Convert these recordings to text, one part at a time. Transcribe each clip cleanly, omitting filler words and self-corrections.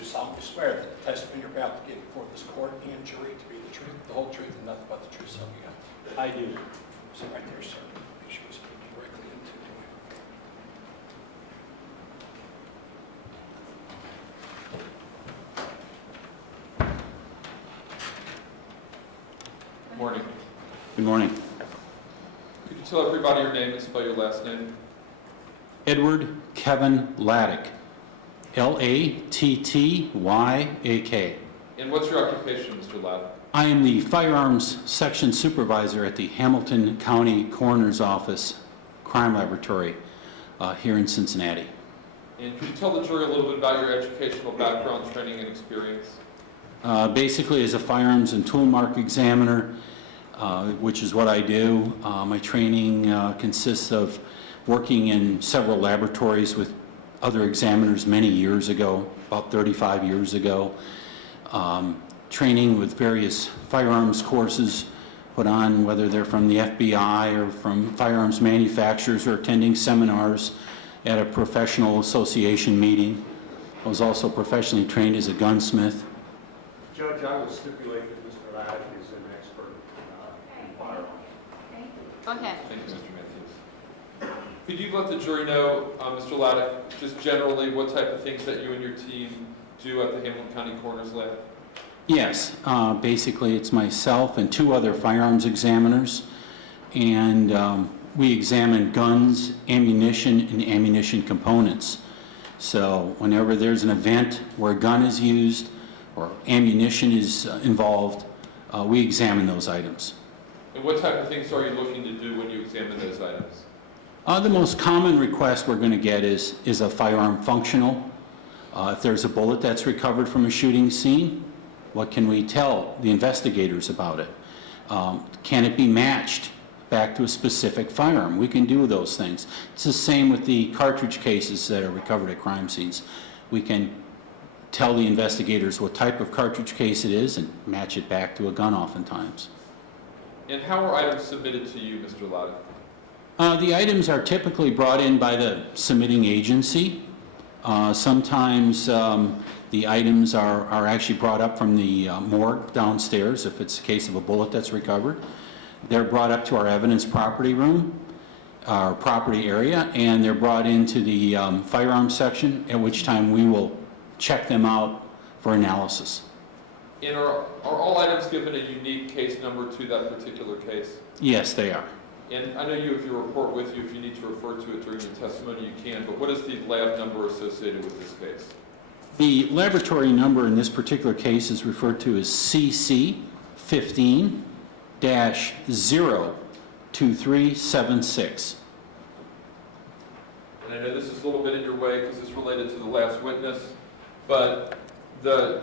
do solemnly swear that the testimony you're about to give before this court and jury to be the truth, the whole truth, and nothing but the truth, so help you God. I do. So right there, sir. Make sure you speak directly into the microphone. Morning. Good morning. Could you tell everybody your name and spell your last name? Edward Kevin Lattyak, Lattyak. And what's your occupation, Mr. Lattyak? I am the firearms section supervisor at the Hamilton County Coroner's Office Crime Laboratory here in Cincinnati. And could you tell the jury a little bit about your educational background, training, and experience? Basically, as a firearms and tool mark examiner, which is what I do, my training consists of working in several laboratories with other examiners many years ago, about 35 years ago, training with various firearms courses put on, whether they're from the FBI or from firearms manufacturers, or attending seminars at a professional association meeting. I was also professionally trained as a gunsmith. Judge, I would stipulate that Mr. Lattyak is an expert in firearms. Go ahead. Thank you, Mr. Matthews. Could you let the jury know, Mr. Lattyak, just generally what type of things that you and your team do at the Hamilton County Coroner's Lab? Yes, basically it's myself and two other firearms examiners, and we examine guns, ammunition, and ammunition components. So whenever there's an event where a gun is used or ammunition is involved, we examine those items. And what type of things are you looking to do when you examine those items? The most common request we're going to get is a firearm functional? If there's a bullet that's recovered from a shooting scene, what can we tell the investigators about it? Can it be matched back to a specific firearm? We can do those things. It's the same with the cartridge cases that are recovered at crime scenes. We can tell the investigators what type of cartridge case it is and match it back to a gun oftentimes. And how are items submitted to you, Mr. Lattyak? The items are typically brought in by the submitting agency. Sometimes the items are actually brought up from the morgue downstairs if it's a case of a bullet that's recovered. They're brought up to our evidence property room, our property area, and they're brought into the firearms section, at which time we will check them out for analysis. And are all items given a unique case number to that particular case? Yes, they are. And I know you have your report with you. If you need to refer to it during the testimony, you can. But what is the lab number associated with this case? The laboratory number in this particular case is referred to as CC15-02376. And I know this is a little bit in your way because it's related to the last witness, but you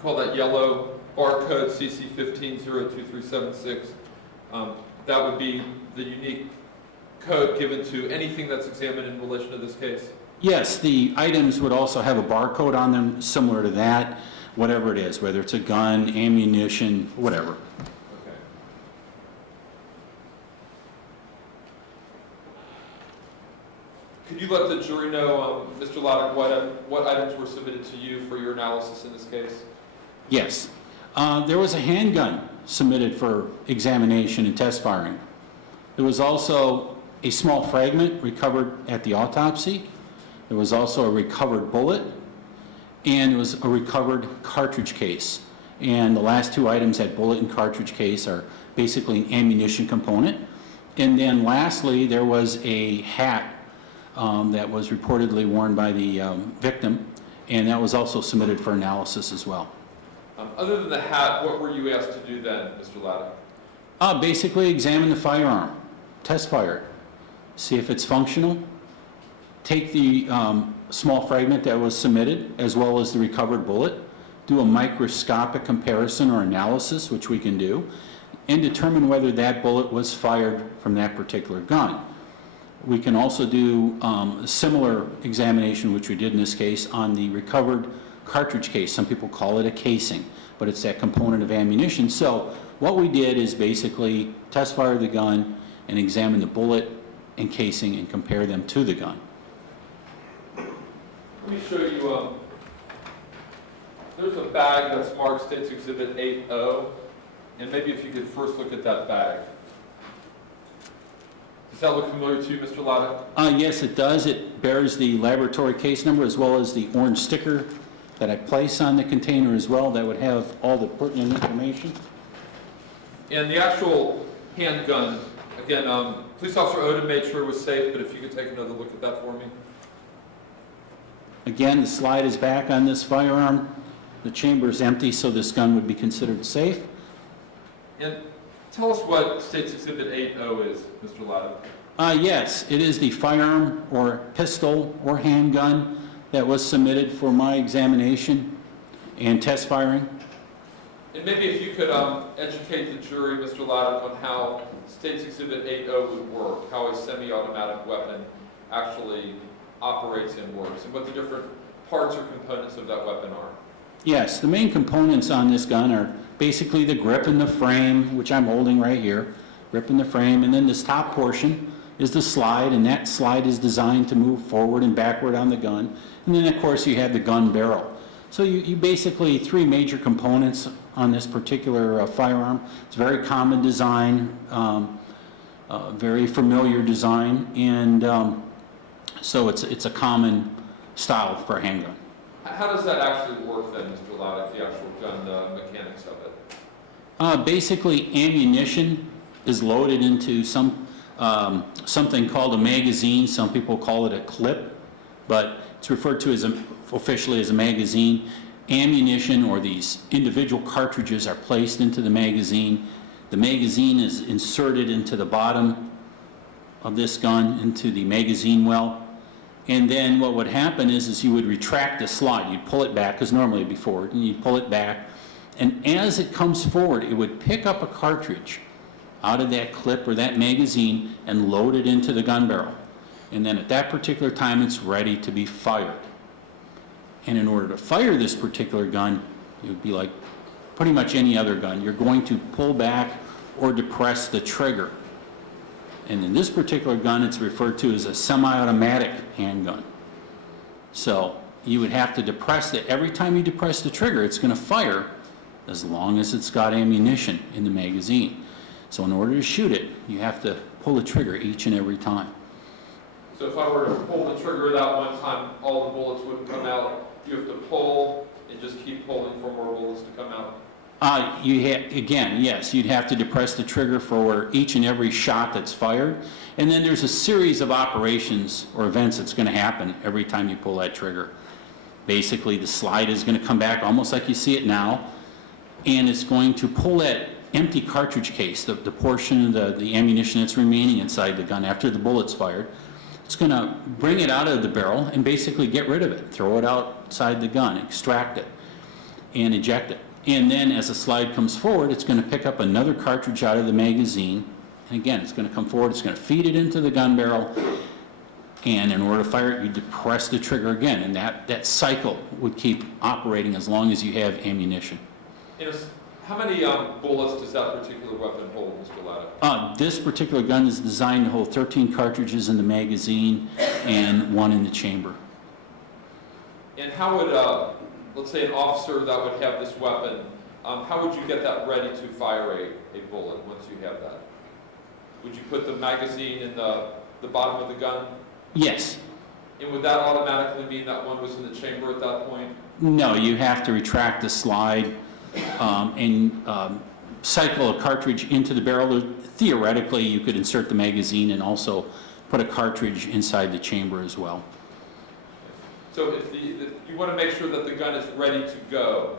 call that yellow barcode CC15-02376. That would be the unique code given to anything that's examined in relation to this case? Yes, the items would also have a barcode on them similar to that, whatever it is, whether it's a gun, ammunition, whatever. Okay. Could you let the jury know, Mr. Lattyak, what items were submitted to you for your analysis in this case? Yes. There was a handgun submitted for examination and test firing. There was also a small fragment recovered at the autopsy. There was also a recovered bullet, and there was a recovered cartridge case. And the last two items, that bullet and cartridge case, are basically an ammunition component. And then lastly, there was a hat that was reportedly worn by the victim, and that was also submitted for analysis as well. Other than the hat, what were you asked to do then, Mr. Lattyak? Basically examine the firearm, test fire it, see if it's functional, take the small fragment that was submitted as well as the recovered bullet, do a microscopic comparison or analysis, which we can do, and determine whether that bullet was fired from that particular gun. We can also do a similar examination, which we did in this case, on the recovered cartridge case. Some people call it a casing, but it's that component of ammunition. So what we did is basically test fire the gun and examine the bullet and casing and compare them to the gun. Let me show you There's a bag that's marked State's Exhibit 8O, and maybe if you could first look at that bag. Does that look familiar to you, Mr. Lattyak? Yes, it does. It bears the laboratory case number as well as the orange sticker that I place on the container as well. That would have all the pertinent information. And the actual handgun, again, Police Officer Odom made sure it was safe, but if you could take another look at that for me. Again, the slide is back on this firearm. The chamber is empty, so this gun would be considered safe. And tell us what State's Exhibit 8O is, Mr. Lattyak. Yes, it is the firearm or pistol or handgun that was submitted for my examination and test firing. And maybe if you could educate the jury, Mr. Lattyak, on how State's Exhibit 8O would work, how a semi-automatic weapon actually operates and works, and what the different parts or components of that weapon are. Yes, the main components on this gun are basically the grip and the frame, which I'm holding right here, grip and the frame, and then this top portion is the slide, and that slide is designed to move forward and backward on the gun. And then, of course, you have the gun barrel. So you basically, three major components on this particular firearm. It's a very common design, very familiar design, and so it's a common style for a handgun. How does that actually work then, Mr. Lattyak, the actual gun, the mechanics of it? Basically, ammunition is loaded into something called a magazine. Some people call it a clip, but it's referred to as officially as a magazine. Ammunition or these individual cartridges are placed into the magazine. The magazine is inserted into the bottom of this gun, into the magazine well. And then what would happen is you would retract the slide. You'd pull it back, because normally it'd be forward, and you'd pull it back. And as it comes forward, it would pick up a cartridge out of that clip or that magazine and load it into the gun barrel. And then at that particular time, it's ready to be fired. And in order to fire this particular gun, it would be like pretty much any other gun. You're going to pull back or depress the trigger. And in this particular gun, it's referred to as a semi-automatic handgun. So you would have to depress it. Every time you depress the trigger, it's going to fire as long as it's got ammunition in the magazine. So in order to shoot it, you have to pull the trigger each and every time. So if I were to pull the trigger that one time, all the bullets wouldn't come out. You have to pull and just keep pulling for more bullets to come out. Again, yes, you'd have to depress the trigger for each and every shot that's fired. And then there's a series of operations or events that's going to happen every time you pull that trigger. Basically, the slide is going to come back almost like you see it now, and it's going to pull that empty cartridge case, the portion of the ammunition that's remaining inside the gun after the bullet's fired. It's going to bring it out of the barrel and basically get rid of it, throw it outside the gun, extract it, and eject it. And then as the slide comes forward, it's going to pick up another cartridge out of the magazine. And again, it's going to come forward, it's going to feed it into the gun barrel. And in order to fire it, you depress the trigger again. And that cycle would keep operating as long as you have ammunition. How many bullets does that particular weapon hold, Mr. Lattyak? This particular gun is designed to hold 13 cartridges in the magazine and 1 in the chamber. And how would, let's say, an officer that would have this weapon, how would you get that ready to fire a bullet once you have that? Would you put the magazine in the bottom of the gun? Yes. And would that automatically mean that one was in the chamber at that point? No, you have to retract the slide and cycle a cartridge into the barrel. Theoretically, you could insert the magazine and also put a cartridge inside the chamber as well. So if you want to make sure that the gun is ready to go,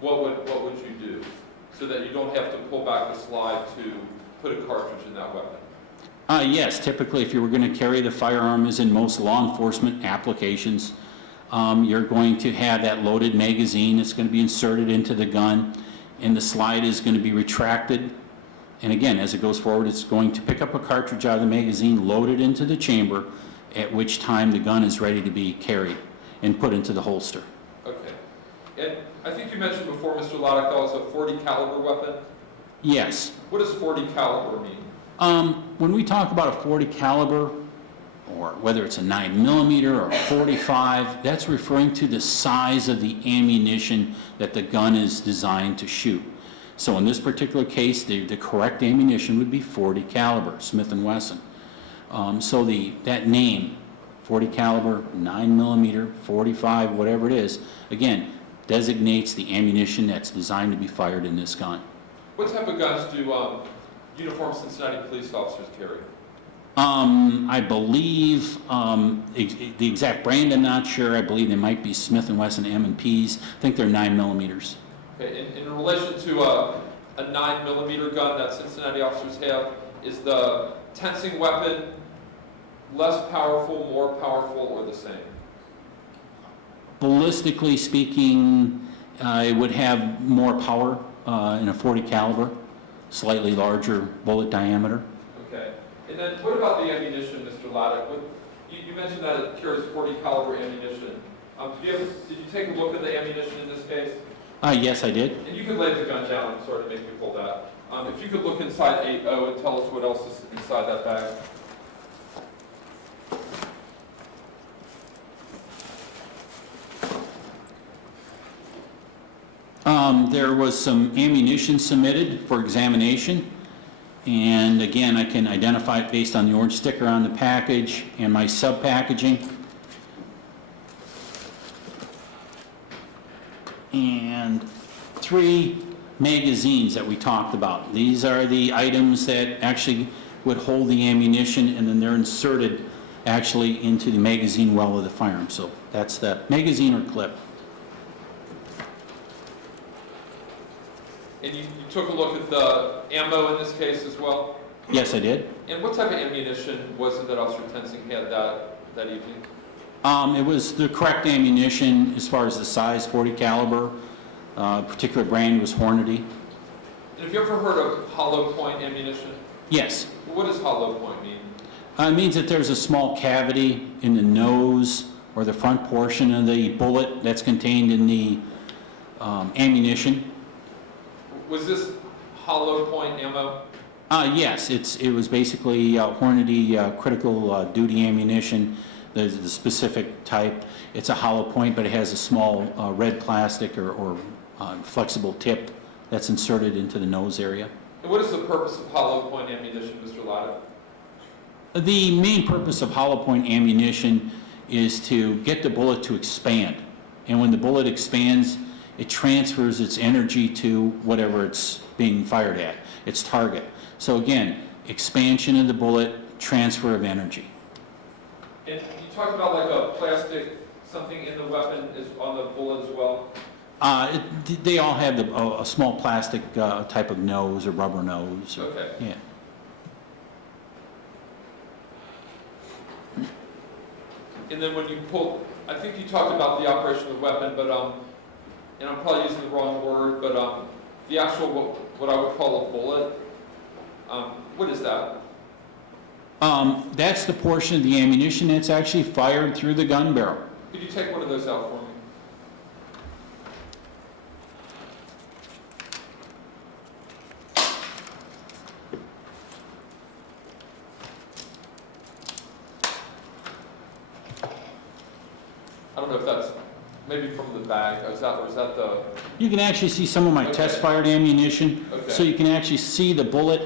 what would you do so that you don't have to pull back the slide to put a cartridge in that weapon? Yes, typically if you were going to carry the firearm, as in most law enforcement applications, you're going to have that loaded magazine. It's going to be inserted into the gun, and the slide is going to be retracted. And again, as it goes forward, it's going to pick up a cartridge out of the magazine, load it into the chamber, at which time the gun is ready to be carried and put into the holster. Okay. And I think you mentioned before, Mr. Lattyak, that was a .40 caliber weapon? Yes. What does .40 caliber mean? When we talk about a .40 caliber, or whether it's a 9mm or 45, that's referring to the size of the ammunition that the gun is designed to shoot. So in this particular case, the correct ammunition would be 40 caliber, Smith & Wesson. So that name, 40 caliber, 9mm, 45, whatever it is, again, designates the ammunition that's designed to be fired in this gun. What type of guns do uniformed Cincinnati police officers carry? I believe, the exact brand I'm not sure, I believe they might be Smith & Wesson M&Ps, I think they're 9mm. Okay, in relation to a 9mm gun that Cincinnati officers have, is the tensing weapon less powerful, more powerful, or the same? Ballistically speaking, it would have more power in a 40 caliber, slightly larger bullet diameter. Okay, and then what about the ammunition, Mr. Lattyak? You mentioned that it carries 40 caliber ammunition. Did you take a look at the ammunition in this case? Yes, I did. And you could lay the gun down. I'm sorry to make you pull that. If you could look inside 8.0 and tell us what else is inside that bag. There was some ammunition submitted for examination, and again, I can identify it based on the orange sticker on the package and my sub-packaging. And 3 magazines that we talked about. These are the items that actually would hold the ammunition, and then they're inserted actually into the magazine well of the firearm. So that's the magazine or clip. And you took a look at the ammo in this case as well? Yes, I did. And what type of ammunition was it that Officer Tensing had that evening? It was the correct ammunition as far as the size, 40 caliber. Particular brand was Hornady. And have you ever heard of hollow point ammunition? Yes. What does hollow point mean? It means that there's a small cavity in the nose or the front portion of the bullet that's contained in the ammunition. Was this hollow point ammo? Yes, it was basically Hornady critical duty ammunition. The specific type. It's a hollow point, but it has a small red plastic or flexible tip that's inserted into the nose area. And what is the purpose of hollow point ammunition, Mr. Lattyak? The main purpose of hollow point ammunition is to get the bullet to expand. And when the bullet expands, it transfers its energy to whatever it's being fired at, its target. So again, expansion of the bullet, transfer of energy. And you talked about like a plastic, something in the weapon is on the bullet as well? They all have a small plastic type of nose or rubber nose. Okay. Yeah. And then when you pull, I think you talked about the operation of the weapon, but and I'm probably using the wrong word, but the actual what I would call a bullet, what is that? That's the portion of the ammunition that's actually fired through the gun barrel. Could you take one of those out for me? I don't know if that's maybe from the bag. Or is that the? You can actually see some of my Okay. test-fired ammunition. Okay. So you can actually see the bullet,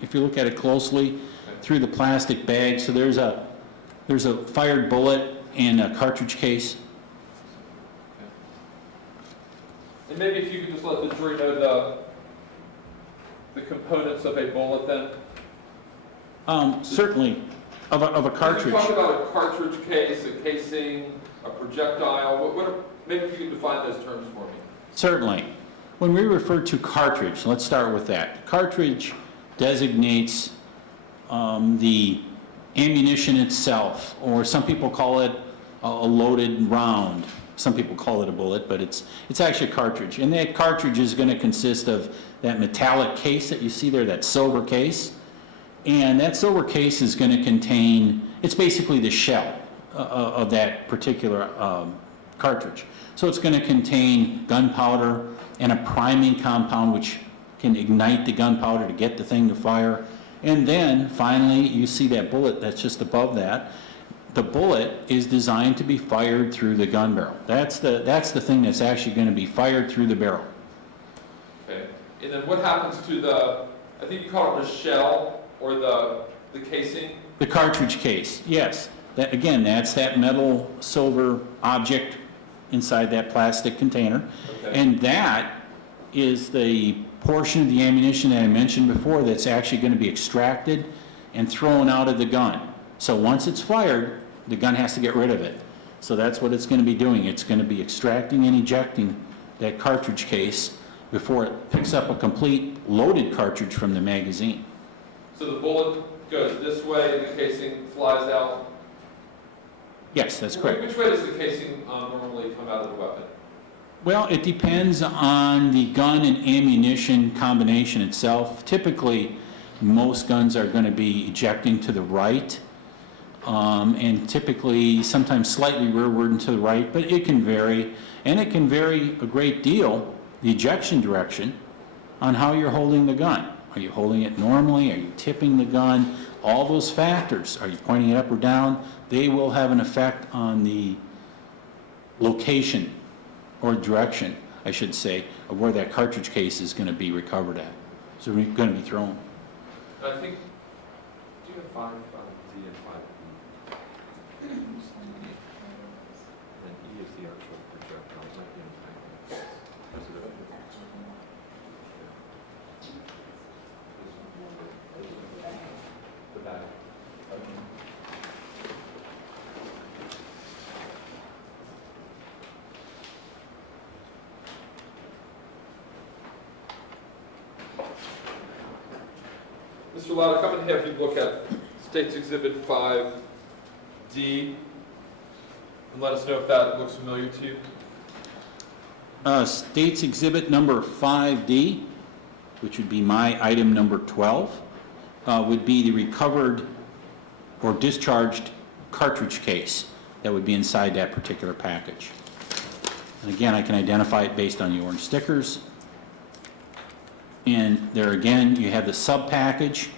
if you look at it closely, through the plastic bag. So there's a fired bullet and a cartridge case. And maybe if you could just let the jury know the components of a bullet then? Certainly, of a cartridge. You talk about a cartridge case, a casing, a projectile. Maybe if you could define those terms for me. Certainly. When we refer to cartridge, let's start with that. Cartridge designates the ammunition itself, or some people call it a loaded round. Some people call it a bullet, but it's actually a cartridge. And that cartridge is going to consist of that metallic case that you see there, that silver case. And that silver case is going to contain, it's basically the shell of that particular cartridge. So it's going to contain gunpowder and a priming compound which can ignite the gunpowder to get the thing to fire. And then finally you see that bullet that's just above that. the bullet is designed to be fired through the gun barrel. That's the thing that's actually going to be fired through the barrel. Okay. And then what happens to the, I think you call it the shell or the casing? The cartridge case, yes. That, again, that's that metal silver object inside that plastic container. Okay. And that is the portion of the ammunition that I mentioned before that's actually going to be extracted and thrown out of the gun. So once it's fired, the gun has to get rid of it. So that's what it's going to be doing. It's going to be extracting and ejecting that cartridge case before it picks up a complete loaded cartridge from the magazine. So the bullet goes this way and the casing flies out? Yes, that's correct. Which way does the casing normally come out of the weapon? Well, it depends on the gun and ammunition combination itself. Typically, most guns are going to be ejecting to the right, and typically sometimes slightly rearward and to the right, but it can vary. And it can vary a great deal, the ejection direction, on how you're holding the gun. Are you holding it normally? Are you tipping the gun? All those factors, are you pointing it up or down? They will have an effect on the location or direction, I should say, of where that cartridge case is going to be recovered at. So it's going to be thrown. I think, Do you have 5D and 5E? And E is the actual projectile, not the impact. Is it a- The back. Mr. Lattyak, I'm going to have you look at State's Exhibit 5D and let us know if that looks familiar to you. State's Exhibit number 5D, which would be my item number 12, would be the recovered or discharged cartridge case that would be inside that particular package. And again, I can identify it based on the orange stickers. And there again, you have the sub-package.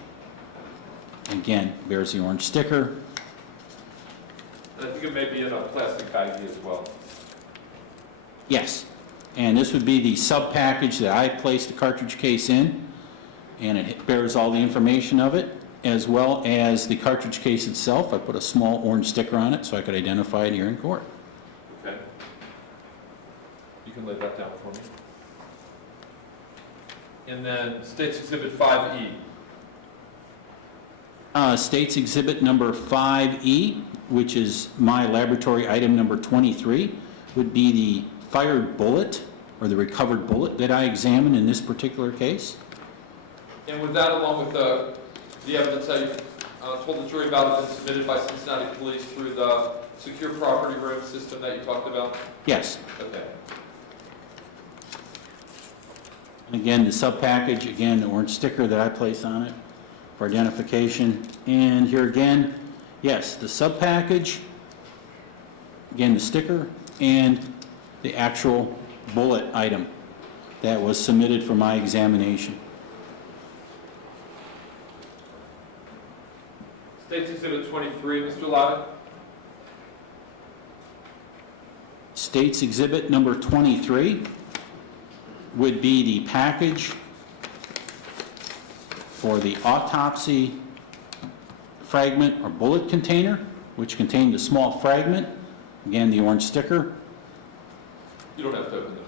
Again, bears the orange sticker. And I think it may be in a plastic baggie as well. Yes. And this would be the sub-package that I placed the cartridge case in. And it bears all the information of it, as well as the cartridge case itself. I put a small orange sticker on it so I could identify it here in court. Okay. You can lay that down for me. And then State's Exhibit 5E. State's Exhibit number 5E, which is my laboratory item number 23, would be the fired bullet or the recovered bullet that I examined in this particular case. And with that, along with the evidence that you told the jury about, has been submitted by Cincinnati Police through the secure property room system that you talked about? Yes. Okay. And again, the sub-package, again, the orange sticker that I place on it for identification. And here again, yes, the sub-package, again, the sticker, and the actual bullet item that was submitted for my examination. State's Exhibit 23, Mr. Lattyak. State's Exhibit number 23 would be the package for the autopsy fragment or bullet container, which contained a small fragment. Again, the orange sticker. You don't have to open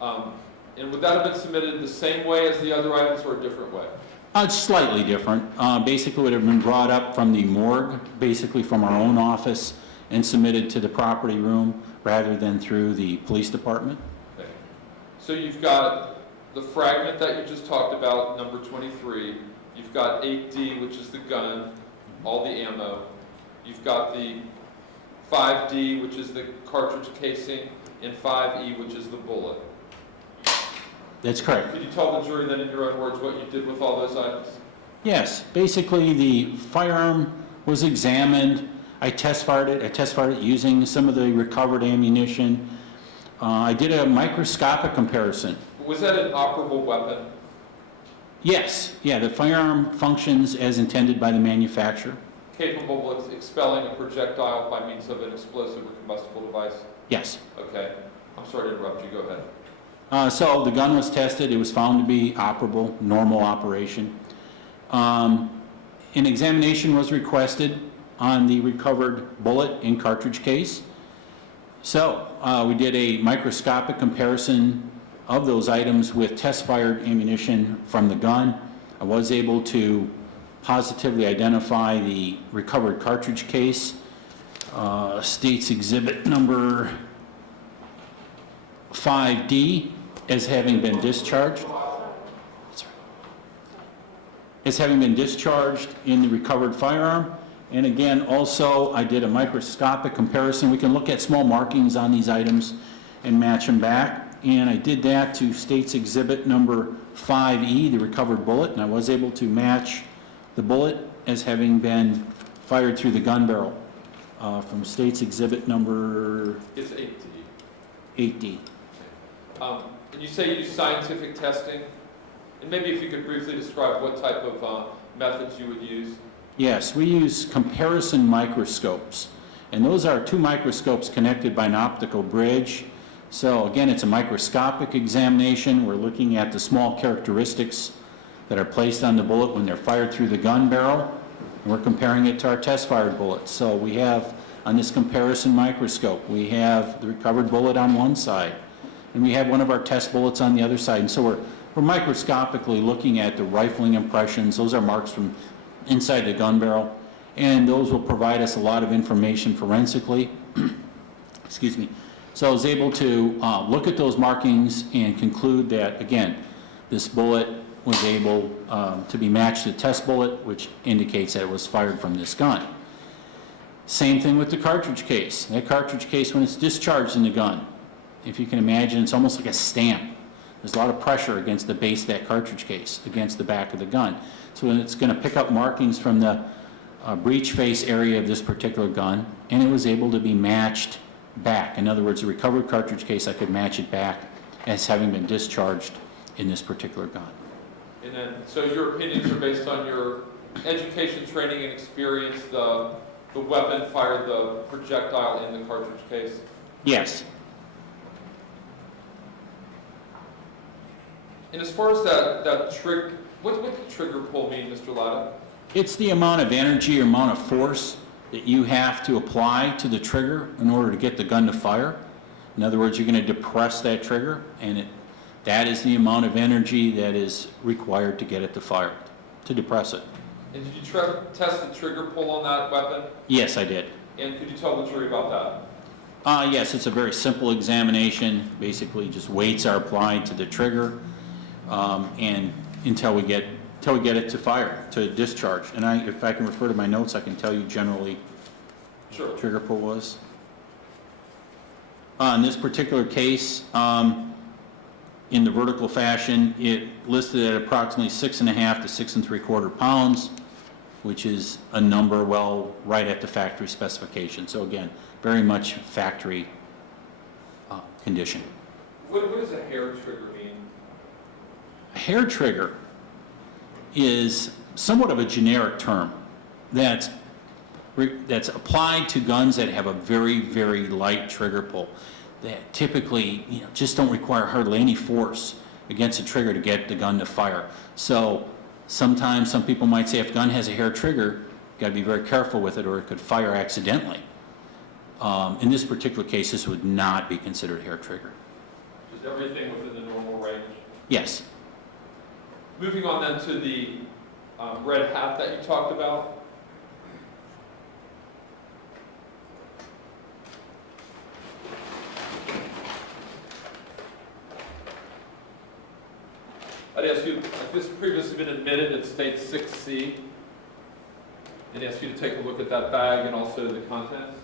it. And would that have been submitted the same way as the other items or a different way? It's slightly different. Basically, would have been brought up from the morgue, basically from our own office, and submitted to the property room rather than through the police department. Okay. So you've got the fragment that you just talked about, number 23. You've got 8D, which is the gun, all the ammo. You've got the 5D, which is the cartridge casing, and 5E, which is the bullet. That's correct. Could you tell the jury then in your own words what you did with all those items? Yes, basically the firearm was examined. I test fired it using some of the recovered ammunition. I did a microscopic comparison. Was that an operable weapon? Yes, yeah, the firearm functions as intended by the manufacturer. capable of expelling a projectile by means of an explosive or combustible device? Yes. Okay. I'm sorry to interrupt you. Go ahead. So the gun was tested. It was found to be operable, normal operation. An examination was requested on the recovered bullet and cartridge case. So we did a microscopic comparison of those items with test-fired ammunition from the gun. I was able to positively identify the recovered cartridge case, State's Exhibit number 5D, as having been discharged. As having been discharged in the recovered firearm. And again, also, I did a microscopic comparison. We can look at small markings on these items and match them back. And I did that to State's Exhibit number 5E, the recovered bullet, and I was able to match the bullet as having been fired through the gun barrel from State's Exhibit number It's 8D. 8D. And you say you do scientific testing? And maybe if you could briefly describe what type of methods you would use? Yes, we use comparison microscopes, and those are two microscopes connected by an optical bridge. So again, it's a microscopic examination. We're looking at the small characteristics that are placed on the bullet when they're fired through the gun barrel, and we're comparing it to our test-fired bullets. So we have, on this comparison microscope, we have the recovered bullet on one side, and we have one of our test bullets on the other side. And so we're microscopically looking at the rifling impressions. Those are marks from inside the gun barrel, and those will provide us a lot of information forensically. Excuse me. So I was able to look at those markings and conclude that, again, this bullet was able to be matched to the test bullet, which indicates that it was fired from this gun. Same thing with the cartridge case. That cartridge case, when it's discharged in the gun, if you can imagine, it's almost like a stamp. There's a lot of pressure against the base of that cartridge case, against the back of the gun. So it's going to pick up markings from the breech face area of this particular gun, and it was able to be matched back. In other words, the recovered cartridge case, I could match it back as having been discharged in this particular gun. And then, so your opinions are based on your education, training, and experience. The weapon fired the projectile in the cartridge case? Yes. And as far as that trigger, what's the trigger pull mean, Mr. Lattyak? It's the amount of energy or amount of force that you have to apply to the trigger in order to get the gun to fire. In other words, you're going to depress that trigger, and that is the amount of energy that is required to get it to fire, to depress it. And did you test the trigger pull on that weapon? Yes, I did. And could you tell the jury about that? Yes, it's a very simple examination. Basically, just weights are applied to the trigger, and until we get it to fire, to discharge. And if I can refer to my notes, I can tell you generally Sure. what the trigger pull was. In this particular case, in the vertical fashion, it listed at approximately 6.5 to 6 3/4 pounds, which is a number right at the factory specification. So again, very much factory condition. What does a hair trigger mean? A hair trigger is somewhat of a generic term that's applied to guns that have a very, very light trigger pull, that typically just don't require hardly any force against the trigger to get the gun to fire. So sometimes some people might say if a gun has a hair trigger, you've got to be very careful with it or it could fire accidentally. In this particular case, this would not be considered a hair trigger. Is everything within the normal range? Yes. Moving on then to the red hat that you talked about. I'd ask you, if this has previously been admitted, it states 6C. I'd ask you to take a look at that bag and also the contents.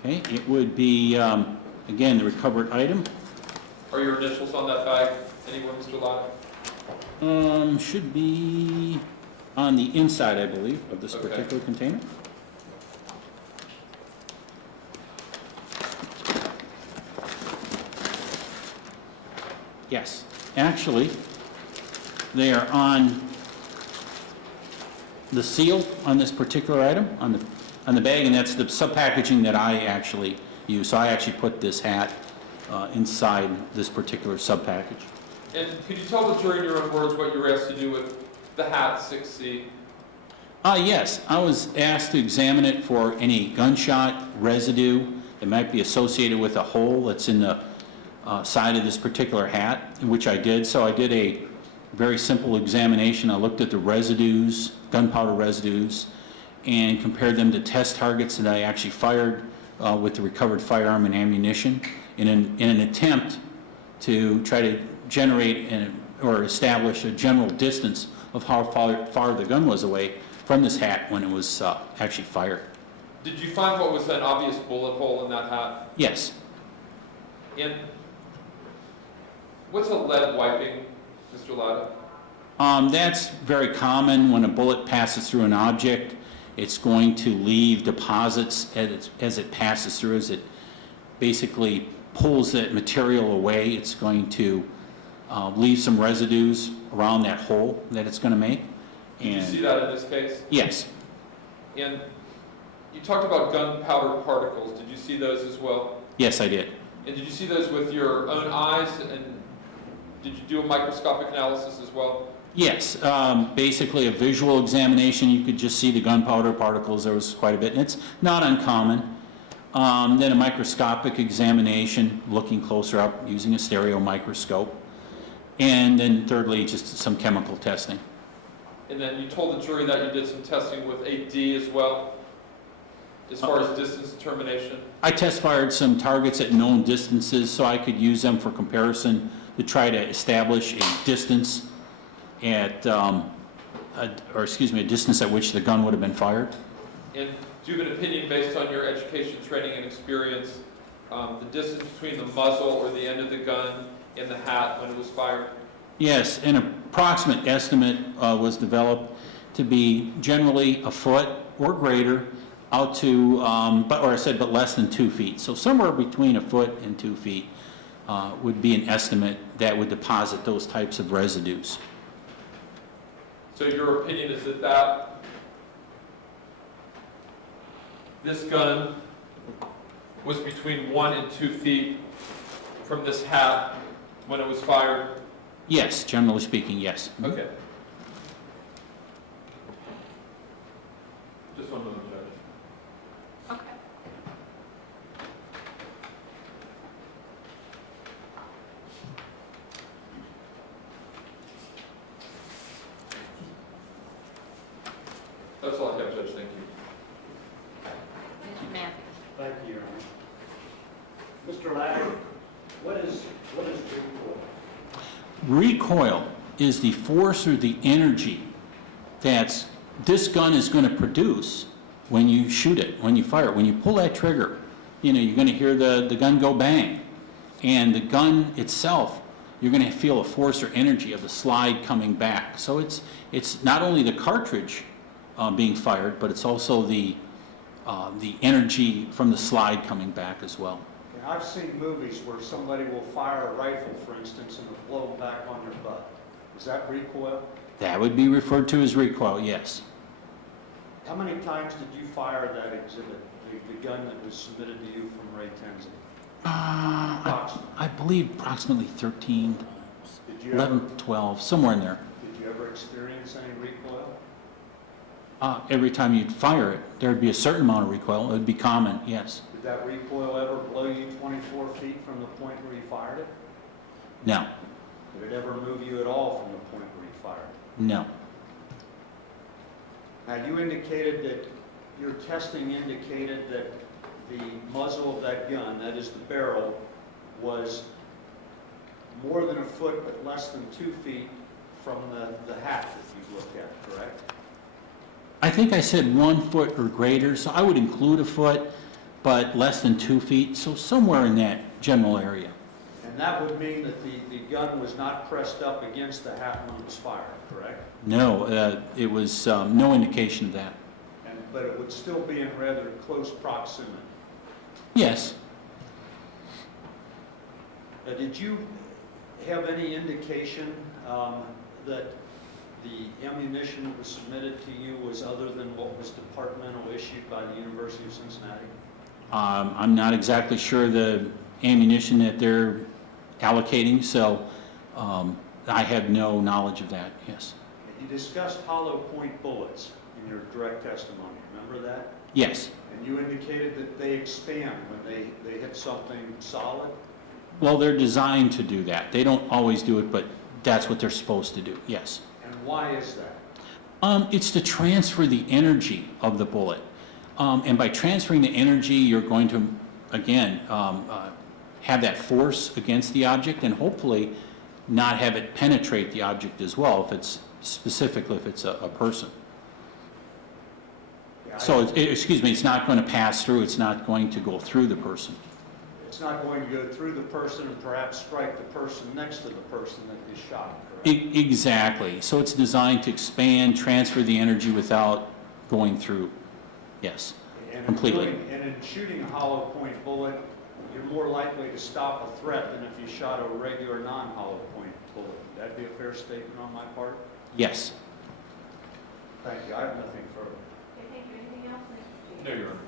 Okay, it would be, again, the recovered item. Are your initials on that bag anywhere, Mr. Lattyak? Should be on the inside, I believe, of this Okay. particular container. Yes, actually, they are on the seal on this particular item, on the bag, and that's the sub-packaging that I actually use. So I actually put this hat inside this particular sub-package. And could you tell the jury in your own words what you were asked to do with the hat 6C? Yes, I was asked to examine it for any gunshot residue that might be associated with a hole that's in the side of this particular hat, which I did. So I did a very simple examination. I looked at the residues, gunpowder residues, and compared them to test targets that I actually fired with the recovered firearm and ammunition in an attempt to try to generate or establish a general distance of how far the gun was away from this hat when it was actually fired. Did you find what was an obvious bullet hole in that hat? Yes. And what's a lead wiping, Mr. Lattyak? That's very common. When a bullet passes through an object, it's going to leave deposits as it passes through, as it basically pulls that material away. It's going to leave some residues around that hole that it's going to make. Did you see that in this case? Yes. And you talked about gunpowder particles. Did you see those as well? Yes, I did. And did you see those with your own eyes? And did you do a microscopic analysis as well? Yes. Basically a visual examination. You could just see the gunpowder particles. There was quite a bit, and it's not uncommon. Then a microscopic examination, looking closer up using a stereo microscope. And then thirdly, just some chemical testing. And then you told the jury that you did some testing with 8D as well, as far as distance determination? I test fired some targets at known distances so I could use them for comparison to try to establish a distance at, a distance at which the gun would have been fired. And do you have an opinion based on your education, training, and experience, the distance between the muzzle or the end of the gun and the hat when it was fired? Yes, an approximate estimate was developed to be generally a foot or greater out to, but less than 2 feet. So somewhere between a foot and 2 feet would be an estimate that would deposit those types of residues. So your opinion is that this gun was between 1 and 2 feet from this hat when it was fired? Yes, generally speaking, yes. Okay. Just one moment, Judge. Okay. That's all I have, Judge. Thank you. Mr. Matthews. Thank you, Your Honor. Mr. Lattyak, what is recoil? Recoil is the force or the energy that this gun is going to produce when you shoot it, when you fire it. When you pull that trigger, you're going to hear the gun go bang. And the gun itself, you're going to feel a force or energy of the slide coming back. So it's not only the cartridge being fired, but it's also the energy from the slide coming back as well. I've seen movies where somebody will fire a rifle, for instance, and it'll blow them back on their butt. Is that recoil? That would be referred to as recoil, yes. How many times did you fire that exhibit, the gun that was submitted to you from Ray Tenzing? I believe approximately 13 times, Did you 11, 12, somewhere in there. Did you ever experience any recoil? Every time you'd fire it, there'd be a certain amount of recoil. It would be common, yes. Did that recoil ever blow you 24 feet from the point where you fired it? No, Did it ever move you at all from the point where you fired it? no. Now, you indicated that your testing indicated that the muzzle of that gun, that is the barrel, was more than a foot but less than 2 feet from the hat that you looked at, correct? I think I said 1 foot or greater, so I would include a foot, but less than 2 feet, so somewhere in that general area. And that would mean that the gun was not pressed up against the hat when it was fired, correct? No, it was no indication of that. But it would still be in rather close proximity. Yes. Did you have any indication that the ammunition that was submitted to you was other than what was departmental issued by the University of Cincinnati? I'm not exactly sure the ammunition that they're allocating, so I have no knowledge of that, yes. You discussed hollow point bullets in your direct testimony, remember that? Yes. And you indicated that they expand when they hit something solid? Well, they're designed to do that. They don't always do it, but that's what they're supposed to do, yes. And why is that? It's to transfer the energy of the bullet. And by transferring the energy, you're going to, again, have that force against the object and hopefully not have it penetrate the object as well, if it's specifically if it's a person. Yeah, So, excuse me, it's not going to pass through, it's not going to go through the person. It's not going to go through the person and perhaps strike the person next to the person that is shot, correct? Exactly. So it's designed to expand, transfer the energy without going through. Yes, completely. And in shooting a hollow point bullet, you're more likely to stop a threat than if you shot a regular non-hollow point bullet. Would that be a fair statement on my part? Yes. Thank you. I have nothing further. Okay, thank you. Anything else? No, Your Honor.